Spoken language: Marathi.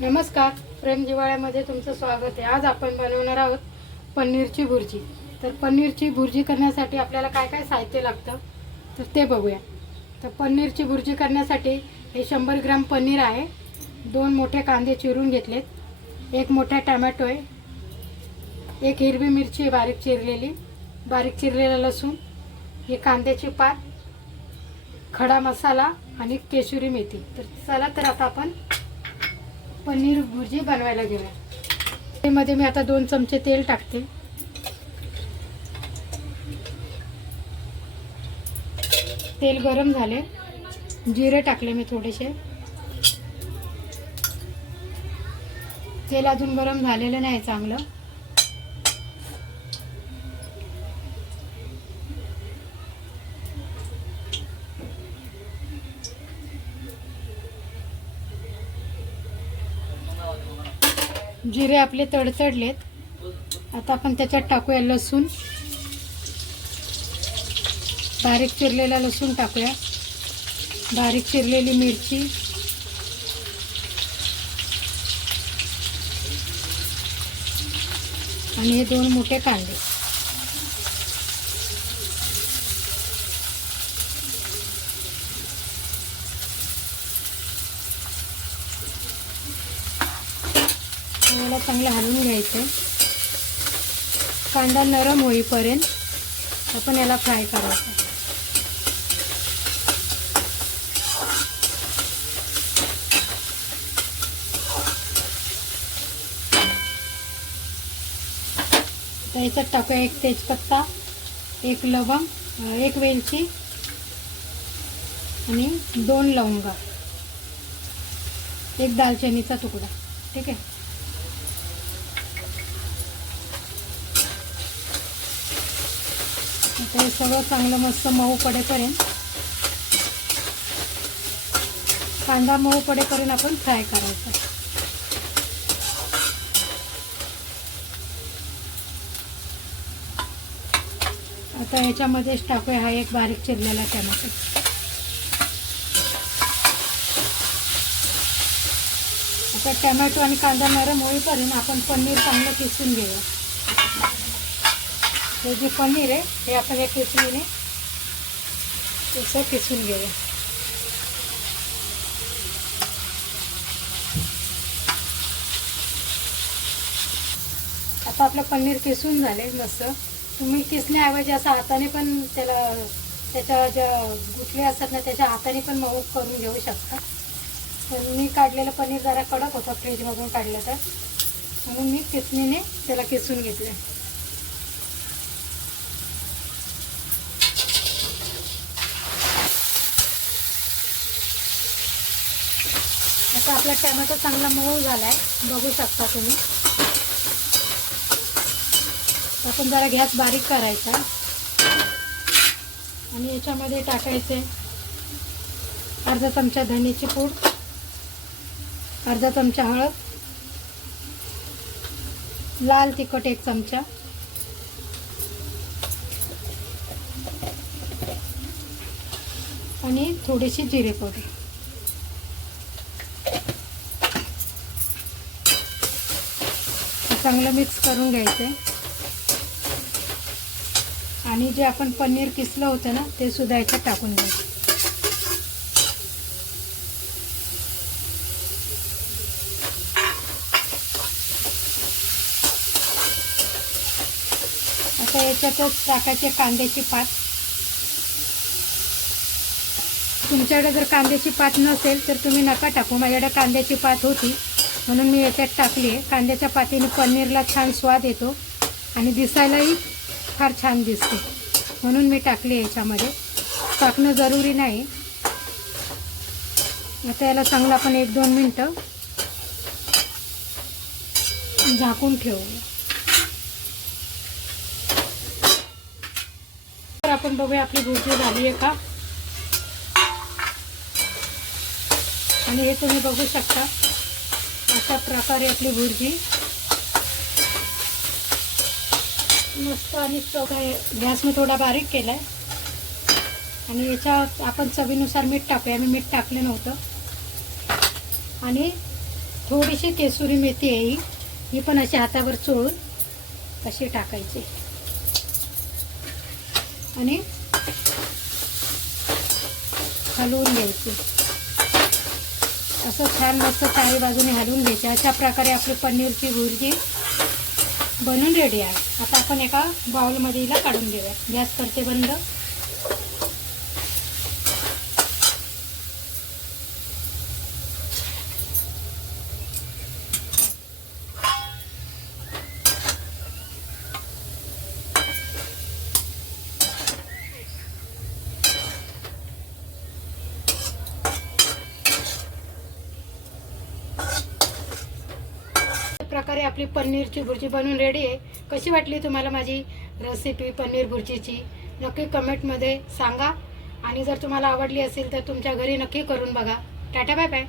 नमस्कार, प्रेम जिव्हाळ्यामध्ये तुमचं स्वागत आहे। आज आपण बनवणार आहोत पनीरची भुर्जी। तर पनीरची भुर्जी करण्यासाठी आपल्याला काय काय साहित्य लागतं तर ते बघूया। तर पनीरची भुर्जी करण्यासाठी हे 100 ग्रॅम पनीर आहे, 2 मोठे कांदे चिरून घेतलेत, 1 मोठा टोमॅटो आहे, 1 हिरवी मिरची बारीक चिरलेली, बारीक चिरलेला लसूण, हे कांद्याची पात, खडा मसाला आणि केशरी मेथी। तर चला तर आता आपण पनीर भुर्जी बनवायला घेऊया। त्यामध्ये मी आता 2 चमचे तेल टाकते। तेल गरम झाले, जिरे टाकले मी थोडेसे। तेल अजून गरम झालेलं नाही चांगलं। जिरे आपले तडतडलेत, आता आपण त्याच्यात टाकूया लसूण, बारीक चिरलेला लसूण टाकूया, बारीक चिरलेली मिरची, आणि हे 2 मोठे कांदे। याला चांगलं हलवून घ्यायचं। कांदा नरम होईपर्यंत आपण याला फ्राय करायचं। याच्यात टाकूया 1 तेजपत्ता, 1 लवंग, 1 वेलची आणि 2 लवंगा, 1 दालचिनीचा तुकडा। ठीक आहे, आता हे सगळं चांगलं मस्त मऊ पडेपर्यंत, कांदा मऊ पडेपर्यंत आपण फ्राय करायचा। आता याच्यामध्येच टाकूया हा 1 बारीक चिरलेला टोमॅटो। आता टोमॅटो आणि कांदा नरम होईपर्यंत आपण पनीर चांगलं किसून घेऊया। हे जे पनीर आहे हे आपण एक किसणीने असं किसून घेऊया। आता आपलं पनीर किसून झाले मस्त। तुम्ही किसण्याऐवजी असं हाताने पण त्याच्या ज्या गुठली असतात ना त्याच्या हाताने पण मऊ करून घेऊ शकता। पण मी काढलेलं पनीर जरा कडक होतं फ्रीजमधून काढलं तर, म्हणून मी किसणीने त्याला किसून घेतलं। आता आपला टोमॅटो चांगला मऊ झालाय, बघू शकता तुम्ही। आपण जरा गॅस बारीक करायचा आणि याच्यामध्ये टाकायचे अर्धा चमचा धनेची पूड, अर्धा चमचा हळद, लाल तिखट 1 चमचा, आणि थोडीशी जिरे पावडर। चांगलं मिक्स करून घ्यायचं आणि जे आपण पनीर किसलं होतं ना ते सुद्धा याच्यात टाकून द्यायचं। आता याच्यातच टाकायचे कांद्याची पात। तुमच्याकडे जर कांद्याची पात नसेल तर तुम्ही नका टाकू, माझ्याकडे कांद्याची पात होती म्हणून मी याच्यात टाकली आहे। कांद्याच्या पातीने पनीरला छान स्वाद येतो आणि दिसायलाही फार छान दिसते, म्हणून मी टाकली आहे याच्यामध्ये। टाकणं जरुरी नाही। आता याला चांगलं आपण 1-2 मिनटं झाकून ठेवूया। तर आपण बघूया आपली भुर्जी झाली आहे का। आणि हे तुम्ही बघू शकता, अशा प्रकारे आपली भुर्जी मस्त आणि गॅस मी थोडा बारीक केला आहे। आणि याच्यात आपण चवीनुसार मीठ टाकूया, मी मीठ टाकले नव्हतं। आणि थोडीशी केसुरी मेथी आहे ही पण अशी हातावर चोळून अशी टाकायची आणि हलवून घ्यायची. असं छान मस्त चारी बाजूने हलवून घ्यायची. अशा प्रकारे आपली पनीरची भुर्जी बनून रेडी आहे. आता आपण एका बाउलमध्ये हिला काढून घेऊया. गॅस करते बंद. प्रकारे आपली पनीरची भुर्जी बनवून रेडी आहे. कशी वाटली तुम्हाला माझी रेसिपी पनीर भुर्जीची नक्की कमेंटमध्ये सांगा. आणि जर तुम्हाला आवडली असेल तर तुमच्या घरी नक्की करून बघा. Tata bye bye.